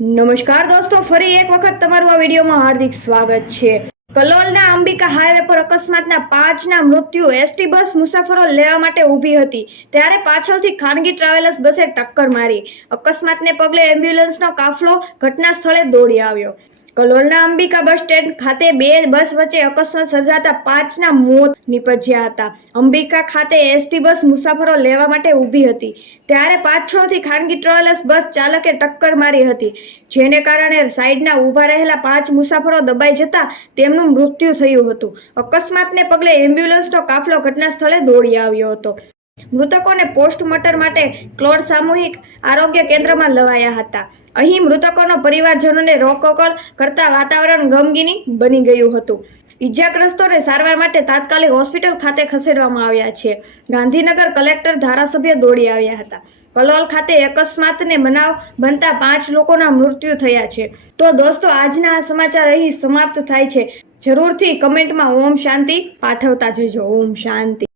નમસ્કાર દોસ્તો, ફરી એક વખત તમારું આ વિડીયોમાં હાર્દિક સ્વાગત છે। કલોલના અંબિકા હાઈવે પર અકસ્માતના 5ના મૃત્યુ। એસટી બસ મુસાફરો લેવા માટે ઊભી હતી ત્યારે પાછળથી ખાનગી ટ્રાવેલર્સ બસે ટક્કર મારી। અકસ્માતને પગલે એમ્બ્યુલન્સનો કાફલો ઘટના સ્થળે દોડી આવ્યો। કલોલના અંબિકા બસ સ્ટેન્ડ ખાતે બે બસ વચ્ચે અકસ્માત સર્જાતા 5ના મોત નીપજ્યા હતા। અંબિકા ખાતે એસટી બસ મુસાફરો લેવા માટે ઊભી હતી ત્યારે પાછળથી ખાનગી ટ્રાવેલર્સ બસ ચાલકે ટક્કર મારી હતી, જેને કારણે સાઈડના ઊભા રહેલા 5 મુસાફરો દબાઈ જતા તેમનું મૃત્યુ થયું હતું। અકસ્માતને પગલે એમ્બ્યુલન્સનો કાફલો ઘટના સ્થળે દોડી આવ્યો હતો। મૃતકોને પોસ્ટમોર્ટમ માટે ક્લોડ સામૂહિક આરોગ્ય કેન્દ્રમાં લવાયા હતા। અહીં મૃતકોના પરિવારજનોને રોકકળ કરતા વાતાવરણ ગમગીની બની ગયું હતું। ઈજાગ્રસ્તોને સારવાર માટે તાત્કાલિક હોસ્પિટલ ખાતે ખસેડવામાં આવ્યા છે। ગાંધીનગર કલેક્ટર ધારાસભ્ય દોડી આવ્યા હતા। કલોલ ખાતે અકસ્માતને બનાવ બનતા 5 લોકોના મૃત્યુ થયા છે। તો દોસ્તો, આજના આ સમાચાર અહીં સમાપ્ત થાય છે। જરૂરથી કમેન્ટમાં ઓમ શાંતિ પાઠવતા જજો। ઓમ શાંતિ।